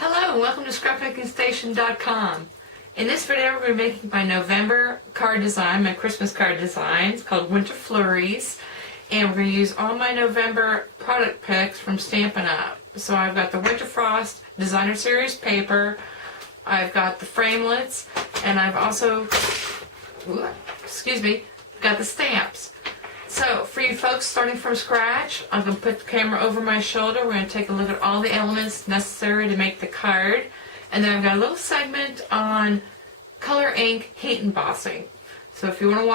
Hello and welcome to scrapbookingstation.com. In this video we're going to be making my November card design, my Christmas card design. It's called Winter Flurries, and we're going to use all my November product picks from Stampin' Up. So I've got the Winter Frost Designer Series paper, I've got the framelits, and I've also, got the stamps. So, for you folks starting from scratch, I'm going to put the camera over my shoulder. We're going to take a look at all the elements necessary to make the card. And then I've got a little segment on color ink heat embossing. So if you want to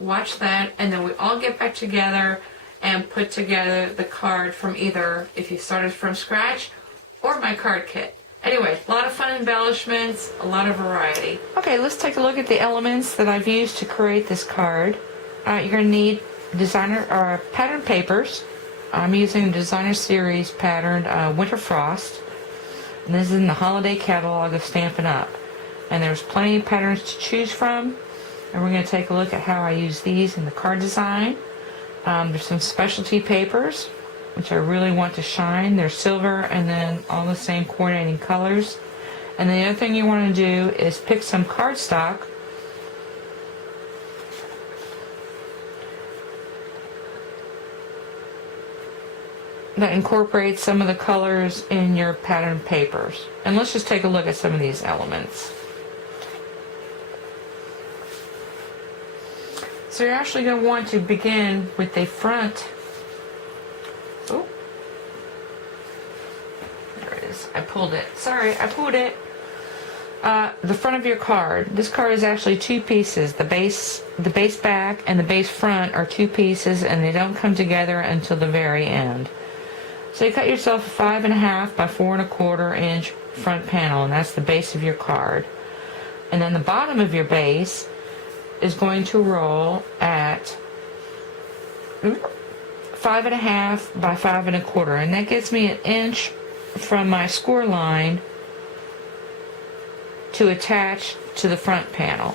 watch that, and then we all get back together and put together the card from either if you started from scratch or my card kit. Anyway, a lot of fun embellishments, a lot of variety. Okay, let's take a look at the elements that I've used to create this card. You're going to need pattern papers. I'm using Designer Series patterned Winter Frost. And this is in the holiday catalog of Stampin' Up. And there's plenty of patterns to choose from. And we're going to take a look at how I use these in the card design. There's some specialty papers, which I really want to shine. They're silver and then all the same coordinating colors. And the other thing you want to do is pick some cardstock that incorporates some of the colors in your pattern papers. And let's just take a look at some of these elements. So you're actually going to want to begin with the front. Oh, there it is. I pulled it. Sorry, I pulled it. The front of your card. This card is actually two pieces. The base back and the base front are two pieces, and they don't come together until the very end. So you cut yourself a 5.5 by 4.25 inch front panel, and that's the base of your card. And then the bottom of your base is going to roll at 5.5 by 5.25, and that gives me an inch from my score line to attach to the front panel.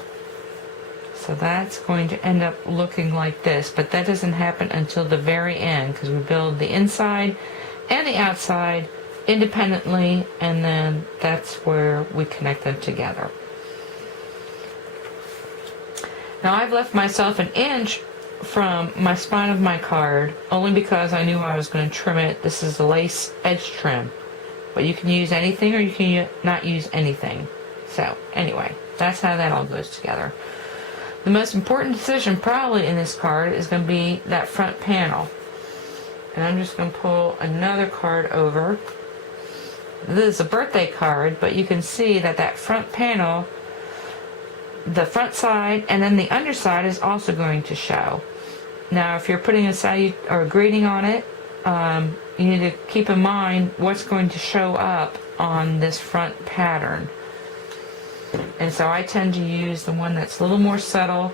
So that's going to end up looking like this, but that doesn't happen until the very end because we build the inside and the outside independently, and then that's where we connect them together. Now I've left myself an inch from my spine of my card only because I knew I was going to trim it. This is a lace edge trim, but you can use anything or you can not use anything. So anyway, that's how that all goes together. The most important decision probably in this card is going to be that front panel. And I'm just going to pull another card over. This is a birthday card, but you can see that that front panel, the front side and then the underside is also going to show. Now if you're putting a greeting on it, you need to keep in mind what's going to show up on this front pattern. And so I tend to use the one that's a little more subtle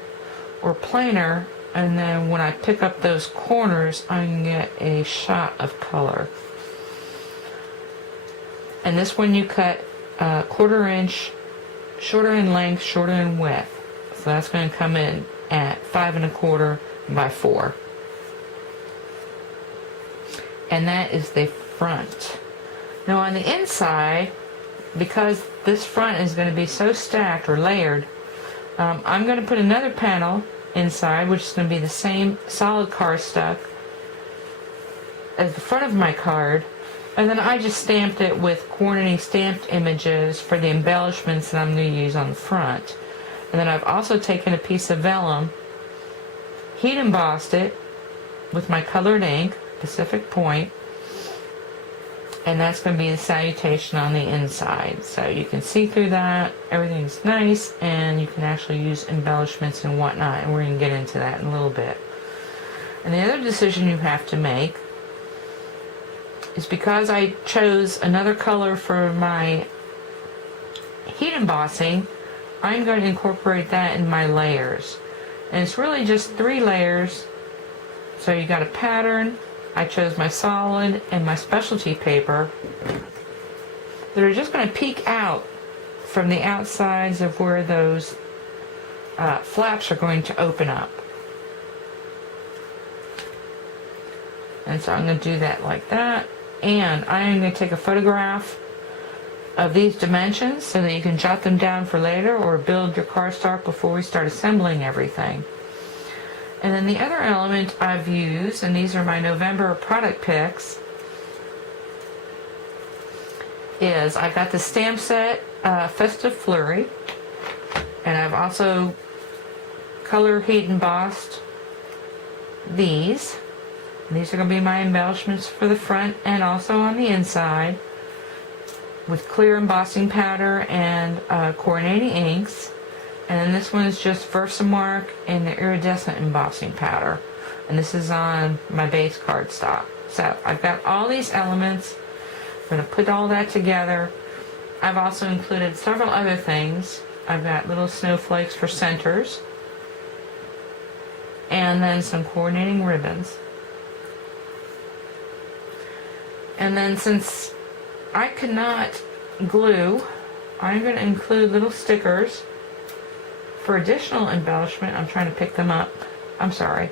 or plainer, and then when I pick up those corners I can get a shot of color. And this one you cut 1/4 inch shorter in length, shorter in width. So that's going to come in at 5.25 by 4. And that is the front. Now on the inside, because this front is going to be so stacked or layered, I'm going to put another panel inside, which is going to be the same solid cardstock as the front of my card, and then I just stamped it with coordinating stamped images for the embellishments that I'm going to use on the front. And then I've also taken a piece of vellum, heat embossed it with my colored ink, Pacific Point, and that's going to be the salutation on the inside. So you can see through that, everything's nice, and you can actually use embellishments and whatnot, and we're going to get into that in a little bit. And the other decision you have to make is, because I chose another color for my heat embossing, I'm going to incorporate that in my layers. And it's really just 3 layers. So you got a pattern, I chose my solid and my specialty paper that are just going to peek out from the outsides of where those flaps are going to open up. And so I'm going to do that like that. And I am going to take a photograph of these dimensions so that you can jot them down for later or build your cardstock before we start assembling everything. And then the other element I've used, and these are my November product picks, is I got the stamp set Festive Flurry, and I've also color heat embossed these. And these are going to be my embellishments for the front and also on the inside, with clear embossing powder and coordinating inks. And then this one is just Versamark and the iridescent embossing powder. And this is on my base cardstock. So I've got all these elements. I'm going to put all that together. I've also included several other things. I've got little snowflakes for centers. And then some coordinating ribbons. And then since I could not glue, I'm going to include little stickers for additional embellishment. I'm trying to pick them up. I'm sorry.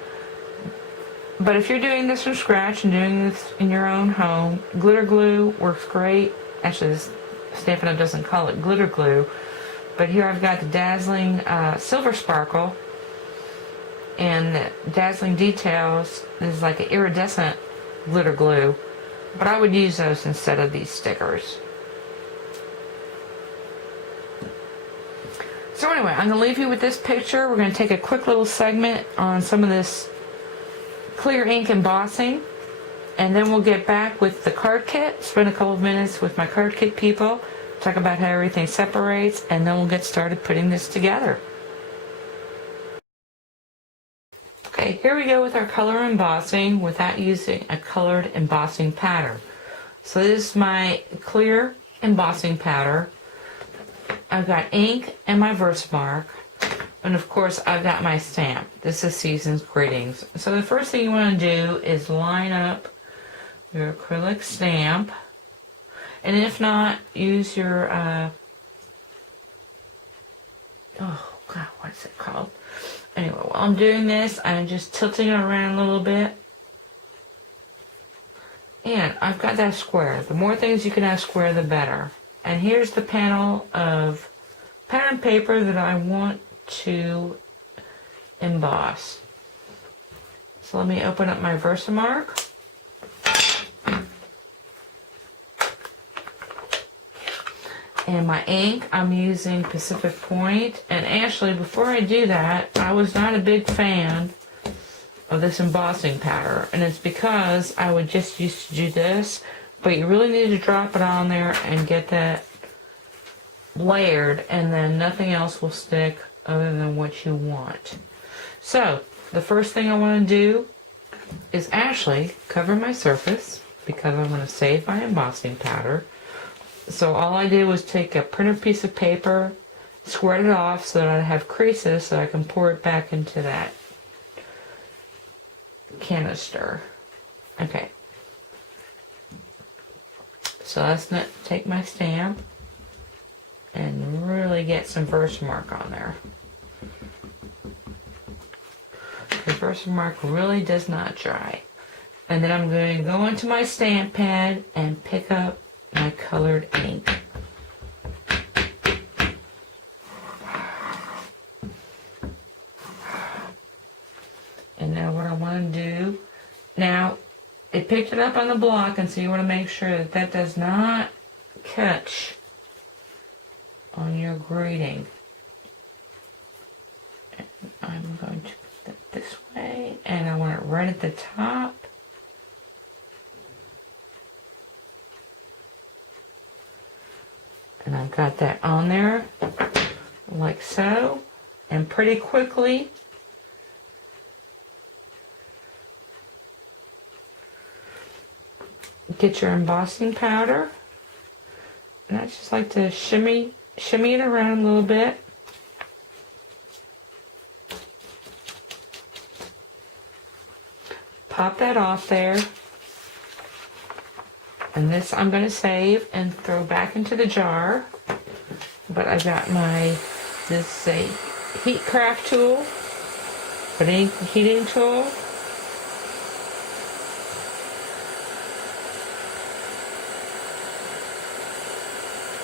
But if you're doing this from scratch and doing this in your own home, glitter glue works great. Actually, this Stampin' Up! Doesn't call it glitter glue. But here I've got the Dazzling Silver Sparkle. And the Dazzling Details is like an iridescent glitter glue. But I would use those instead of these stickers. So anyway, I'm going to leave you with this picture. We're going to take a quick little segment on some of this clear ink embossing. And then we'll get back with the card kit. Spend a couple of minutes with my card kit people. Talk about how everything separates. And then we'll get started putting this together. Okay, here we go with our color embossing without using a colored embossing powder. So this is my clear embossing powder. I've got ink and my Versamark. And of course I've got my stamp. This is Season's Greetings. So the first thing you want to do is line up your acrylic stamp. And if not, use your, oh God, what is it called? Anyway, while I'm doing this, I'm just tilting it around a little bit. And I've got that square. The more things you can have square, the better. And here's the panel of pattern paper that I want to emboss. So let me open up my Versamark. And my ink, I'm using Pacific Point. And actually, before I do that, I was not a big fan of this embossing powder. And it's because I would just used to do this. But you really need to drop it on there and get that layered. And then nothing else will stick other than what you want. So, the first thing I want to do is actually cover my surface, because I want to save my embossing powder. So all I did was take a printed piece of paper, squared it off so that I have creases so I can pour it back into that canister. Okay. So let's not take my stamp and really get some Versamark on there. The Versamark really does not dry. And then I'm going to go into my stamp pad and pick up my colored ink. And now what I want to do, now it picked it up on the block, and so you want to make sure that that does not catch on your greeting. And I'm going to put that this way, and I want it right at the top. And I've got that on there, like so, and pretty quickly get your embossing powder. And I just like to shimmy it around a little bit. Pop that off there. And this I'm going to save and throw back into the jar. But I've got this is a heat craft tool, an ink heating tool.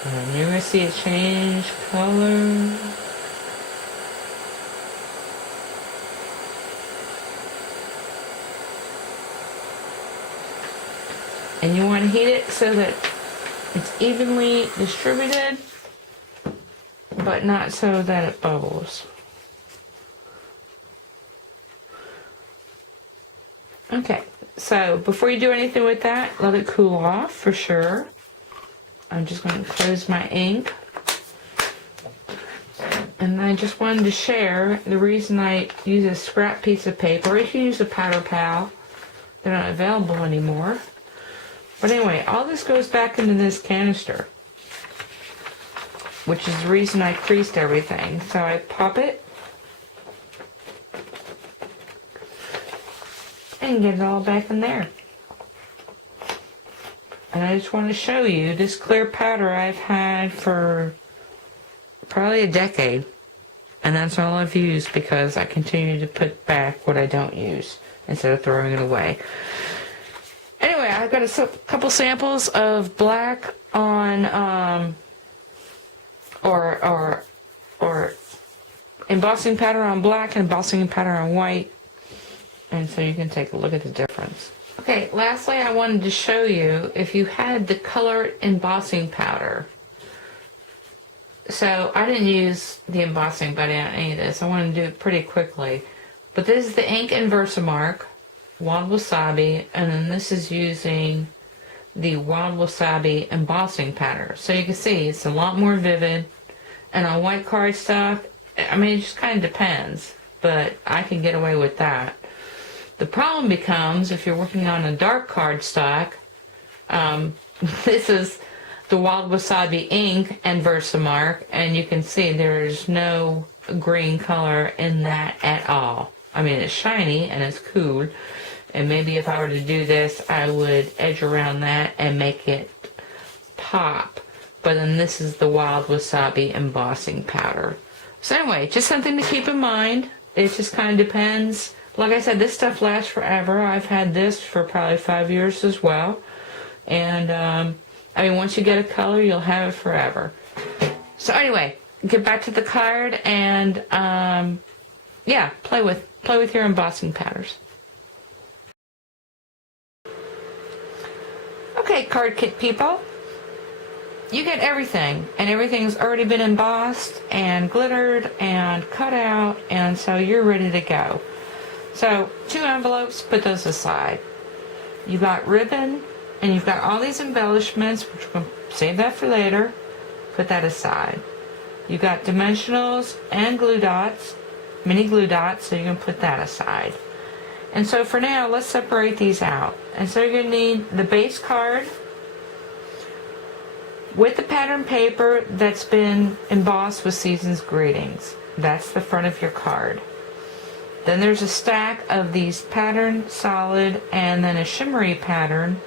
And you're going to see it change color. And you want to heat it so that it's evenly distributed, but not so that it bubbles. Okay, so before you do anything with that, let it cool off for sure. I'm just going to close my ink. And I just wanted to share the reason I use a scrap piece of paper, or you can use a Powder Pal. They're not available anymore. But anyway, all this goes back into this canister, which is the reason I creased everything. So I pop it and get it all back in there. And I just want to show you this clear powder I've had for probably a decade. And that's all I've used because I continue to put back what I don't use instead of throwing it away. Anyway, I've got a couple samples of black on, or embossing powder on black and embossing powder on white. And so you can take a look at the difference. Okay, lastly, I wanted to show you if you had the colored embossing powder. So I didn't use the embossing buddy on any of this. I wanted to do it pretty quickly. But this is the ink in Versamark, Wild Wasabi, and then this is using the Wild Wasabi embossing powder. So you can see it's a lot more vivid. And on white cardstock, I mean, it just kind of depends. But I can get away with that. The problem becomes if you're working on a dark cardstock, this is the Wild Wasabi ink and Versamark, and you can see there's no green color in that at all. I mean, it's shiny and it's cool, and maybe if I were to do this, I would edge around that and make it pop. But then this is the Wild Wasabi embossing powder. So anyway, just something to keep in mind. It just kind of depends. Like I said, this stuff lasts forever. I've had this for probably 5 years as well. And, I mean, once you get a color, you'll have it forever. So anyway, get back to the card and, yeah, play with your embossing powders. Okay, card kit people. You get everything, and everything's already been embossed and glittered and cut out, and so you're ready to go. So, 2 envelopes, put those aside. You've got ribbon, and you've got all these embellishments, which we're going to save that for later. Put that aside. You've got dimensionals and glue dots, mini glue dots, so you can put that aside. And so for now, let's separate these out. And so you're going to need the base card with the pattern paper that's been embossed with Season's Greetings. That's the front of your card. Then there's a stack of these pattern solid and then a shimmery pattern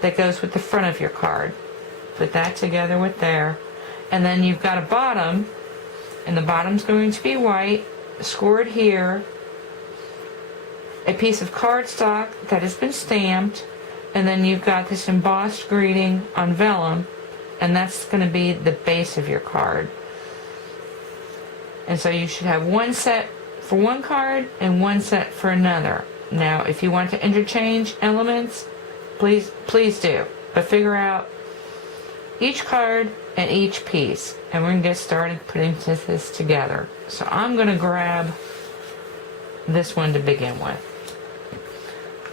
that goes with the front of your card. Put that together with there. And then you've got a bottom, and the bottom's going to be white, scored here, a piece of cardstock that has been stamped, and then you've got this embossed greeting on vellum, and that's going to be the base of your card. And so you should have one set for one card and one set for another. Now, if you want to interchange elements, please do. But figure out each card and each piece. And we're going to get started putting this together. So I'm going to grab this one to begin with.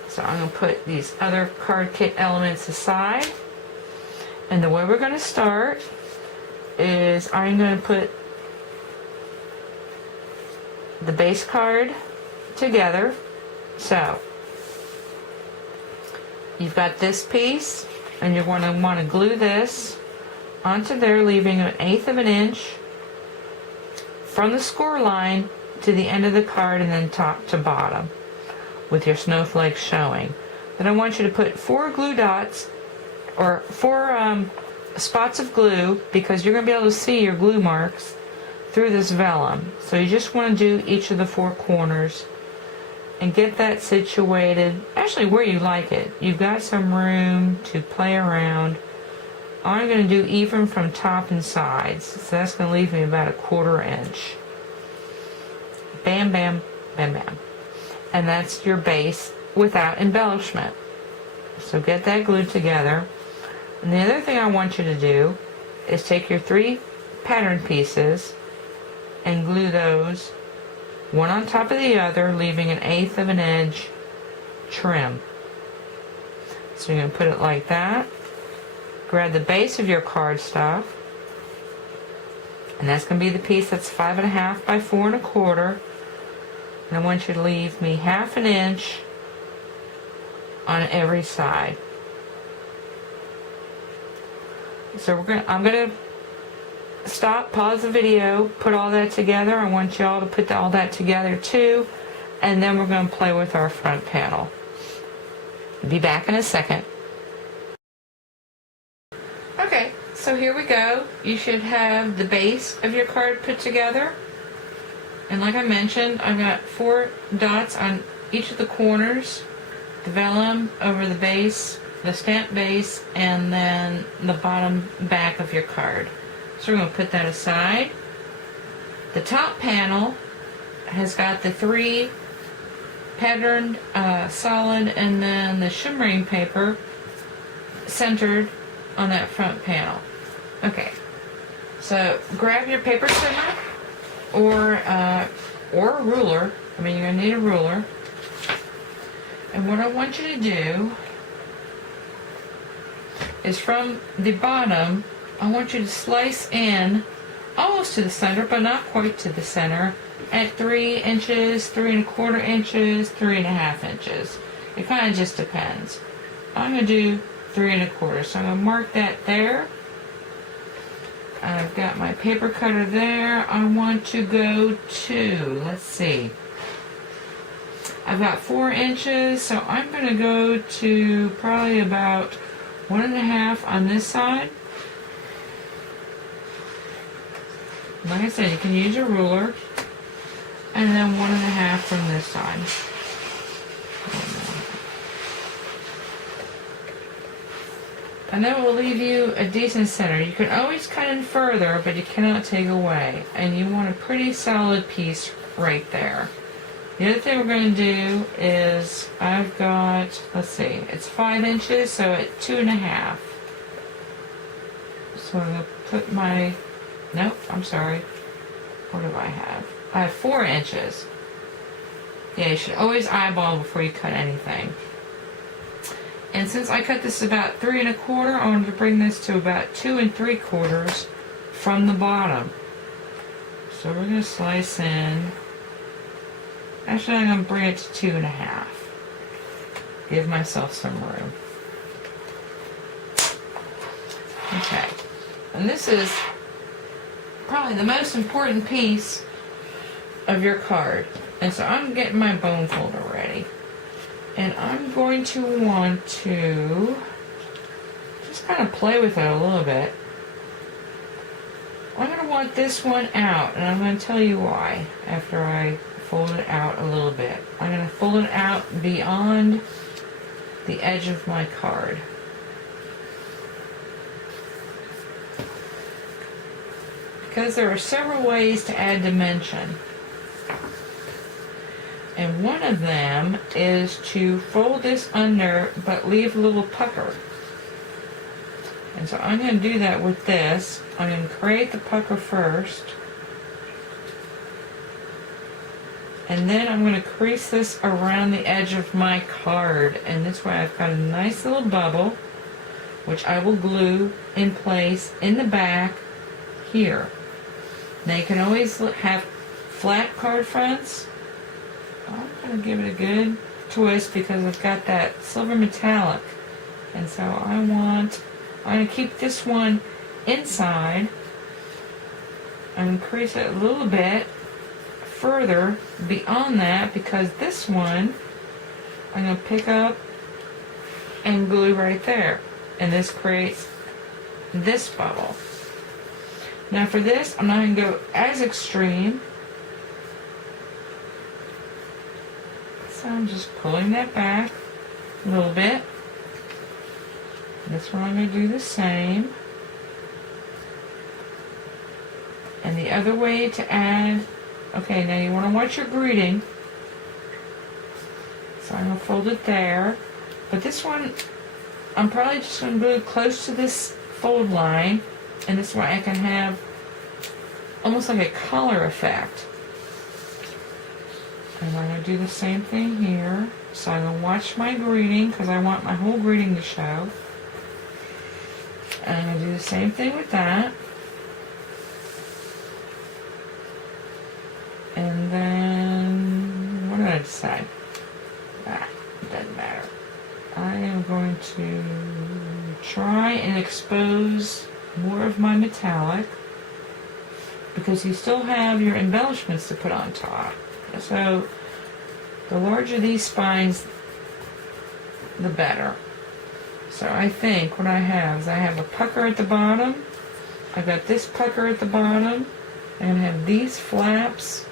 So I'm going to put these other card kit elements aside. And the way we're going to start is I'm going to put the base card together. So you've got this piece, and you're going to want to glue this onto there, leaving 1/8 of an inch from the score line to the end of the card, and then top to bottom with your snowflakes showing. Then I want you to put 4 glue dots, or 4 spots of glue, because you're going to be able to see your glue marks through this vellum. So you just want to do each of the 4 corners and get that situated actually where you like it. You've got some room to play around I'm going to do even from top and sides. So that's going to leave me about a 1/4 inch. Bam, bam, bam, bam. And that's your base without embellishment. So get that glued together. And the other thing I want you to do is take your 3 pattern pieces and glue those one on top of the other, leaving 1/8 of an inch trim. So you're going to put it like that. Grab the base of your cardstock, and that's going to be the piece that's 5.5 by 4 1/4. And I want you to leave me 1/2 inch on every side. So I'm gonna stop, pause the video, put all that together. I want y'all to put all that together too, and then we're going to play with our front panel. Be back in a second. Okay, so here we go. You should have the base of your card put together. And like I mentioned, I've got 4 dots on each of the corners, the vellum over the base, the stamp base, and then the bottom back of your card. So we're going to put that aside. The top panel has got the 3 patterned solid and then the shimmering paper centered on that front panel. Okay, so grab your paper trimmer or a ruler. I mean, you're going to need a ruler. And what I want you to do is from the bottom, I want you to slice in almost to the center, but not quite to the center, at 3 inches, 3 1/4 inches, 3 1/2 inches. It kind of just depends. I'm going to do 3 1/4, so I'm going to mark that there. I've got my paper cutter there. I want to go to, let's see, I've got 4 inches, so I'm going to go to probably about 1 1/2 on this side. Like I said, you can use your ruler, and then 1 1/2 from this side. And that will leave you a decent center. You can always cut in further, but you cannot take away. And you want a pretty solid piece right there. The other thing we're going to do is, I've got, let's see, it's 5 inches, so at 2 1/2. So I'm going to put my, nope, I'm sorry. What do I have? I have 4 inches. Yeah, you should always eyeball before you cut anything. And since I cut this about 3 1/4, I wanted to bring this to about 2 3/4 from the bottom. So we're going to slice in. Actually, I'm going to bring it to 2 1/2. Give myself some room. Okay. And this is probably the most important piece of your card. And so I'm getting my bone folder ready. And I'm going to want to just kind of play with it a little bit. I'm going to want this one out, and I'm going to tell you why after I fold it out a little bit. I'm going to fold it out beyond the edge of my card. Because there are several ways to add dimension. And one of them is to fold this under but leave a little pucker. And so I'm going to do that with this. I'm going to create the pucker first. And then I'm going to crease this around the edge of my card. And this way I've got a nice little bubble, which I will glue in place in the back here. Now you can always have flat card fronts. I'm going to give it a good twist because I've got that silver metallic. And so I'm going to keep this one inside. I'm going to crease it a little bit further beyond that because this one I'm going to pick up and glue right there. And this creates this bubble. Now for this, I'm not going to go as extreme. So I'm just pulling that back a little bit. This one I'm going to do the same. the other way to add, okay, now you want to watch your greeting. So I'm going to fold it there. But this one, I'm probably just going to glue it close to this fold line. And this way I can have almost like a collar effect. And I'm going to do the same thing here. So I'm going to watch my greeting because I want my whole greeting to show. And I'm going to do the same thing with that. And then, what did I decide? It doesn't matter. I am going to try and expose more of my metallic because you still have your embellishments to put on top. So the larger these spines, the better. So I think what I have is I have a pucker at the bottom. I've got this pucker at the bottom. I'm going to have these flaps.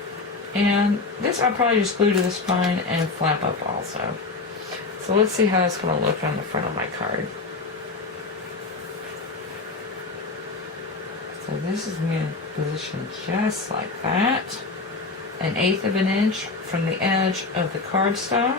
And this I'll probably just glue to the spine and flap up also. So let's see how that's going to look on the front of my card. So this is going to position just like that. 1/8 of an inch from the edge of the cardstock.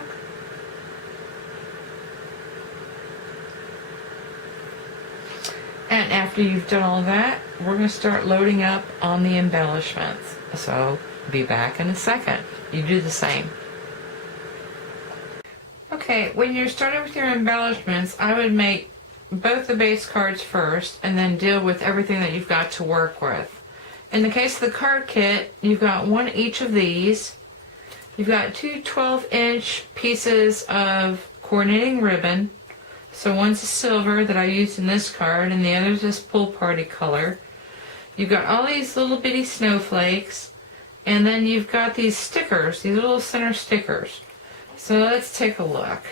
And after you've done all that, we're going to start loading up on the embellishments. So be back in a second. You do the same. Okay, when you're starting with your embellishments, I would make both the base cards first and then deal with everything that you've got to work with. In the case of the card kit, you've got one each of these. You've got two 12-inch pieces of coordinating ribbon. So one's a silver that I used in this card and the other's this pool party color. You've got all these little bitty snowflakes, and then you've got these stickers, these little center stickers. So let's take a look.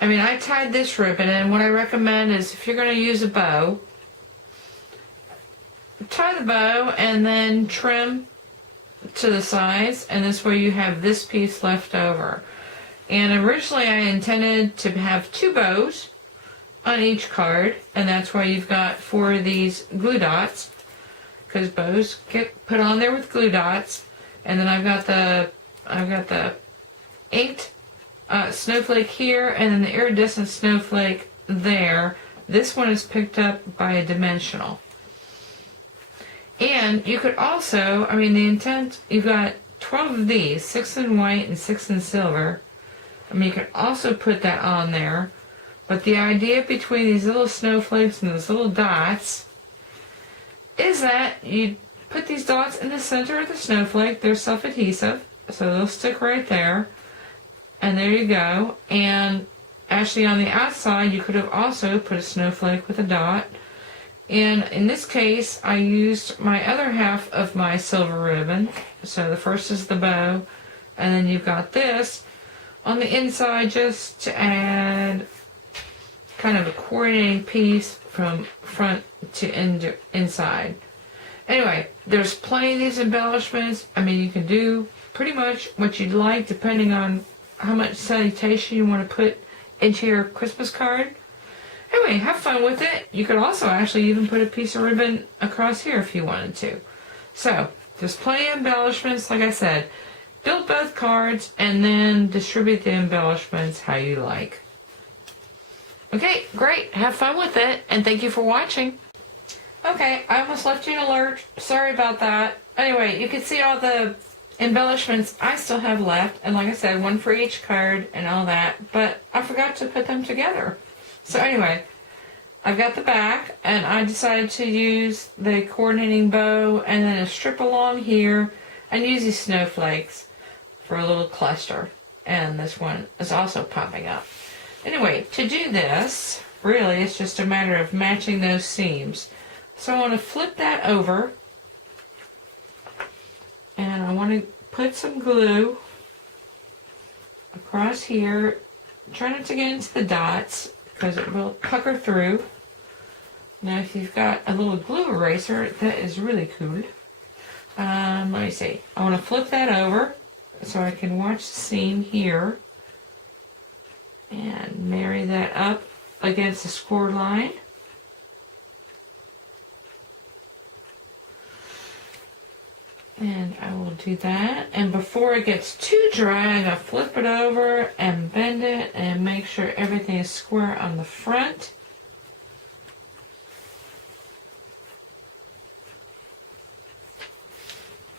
I mean, I tied this ribbon, and what I recommend is if you're going to use a bow, tie the bow and then trim to the sides, and this way you have this piece left over. And originally I intended to have 2 bows on each card, and that's why you've got 4 of these glue dots, because bows get put on there with glue dots. And then I've got the inked snowflake here, and then the iridescent snowflake there. This one is picked up by a dimensional. And you could also, I mean, the intent, you've got 12 of these, 6 in white and 6 in silver. I mean, you could also put that on there. But the idea between these little snowflakes and those little dots is that you put these dots in the center of the snowflake. They're self-adhesive, so they'll stick right there. And there you go. And actually on the outside, you could have also put a snowflake with a dot. And in this case, I used my other half of my silver ribbon. So the first is the bow, and then you've got this on the inside just to add kind of a coordinating piece from front to inside. Anyway, there's plenty of these embellishments. I mean, you can do pretty much what you'd like depending on how much salutation you want to put into your Christmas card. Anyway, have fun with it. You could also actually even put a piece of ribbon across here if you wanted to. So, there's plenty of embellishments. Like I said, build both cards and then distribute the embellishments how you like. Okay, great. Have fun with it, and thank you for watching. Okay, I almost left you an alert. Sorry about that. Anyway, you can see all the embellishments I still have left, and like I said, one for each card and all that, but I forgot to put them together. So anyway, I've got the back, and I decided to use the coordinating bow and then a strip along here, and use these snowflakes for a little cluster. And this one is also popping up. Anyway, to do this, really, it's just a matter of matching those seams. So I want to flip that over, and I want to put some glue across here. Try not to get into the dots, because it will pucker through. Now if you've got a little glue eraser, that is really cool. Let me see. I want to flip that over so I can watch the seam here and marry that up against the score line. And I will do that. And before it gets too dry, I'm going to flip it over and bend it and make sure everything is square on the front.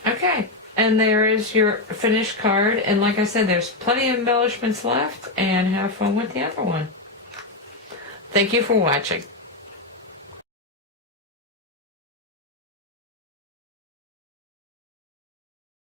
Okay, and there is your finished card. And like I said, there's plenty of embellishments left, and have fun with the other one. Thank you for watching.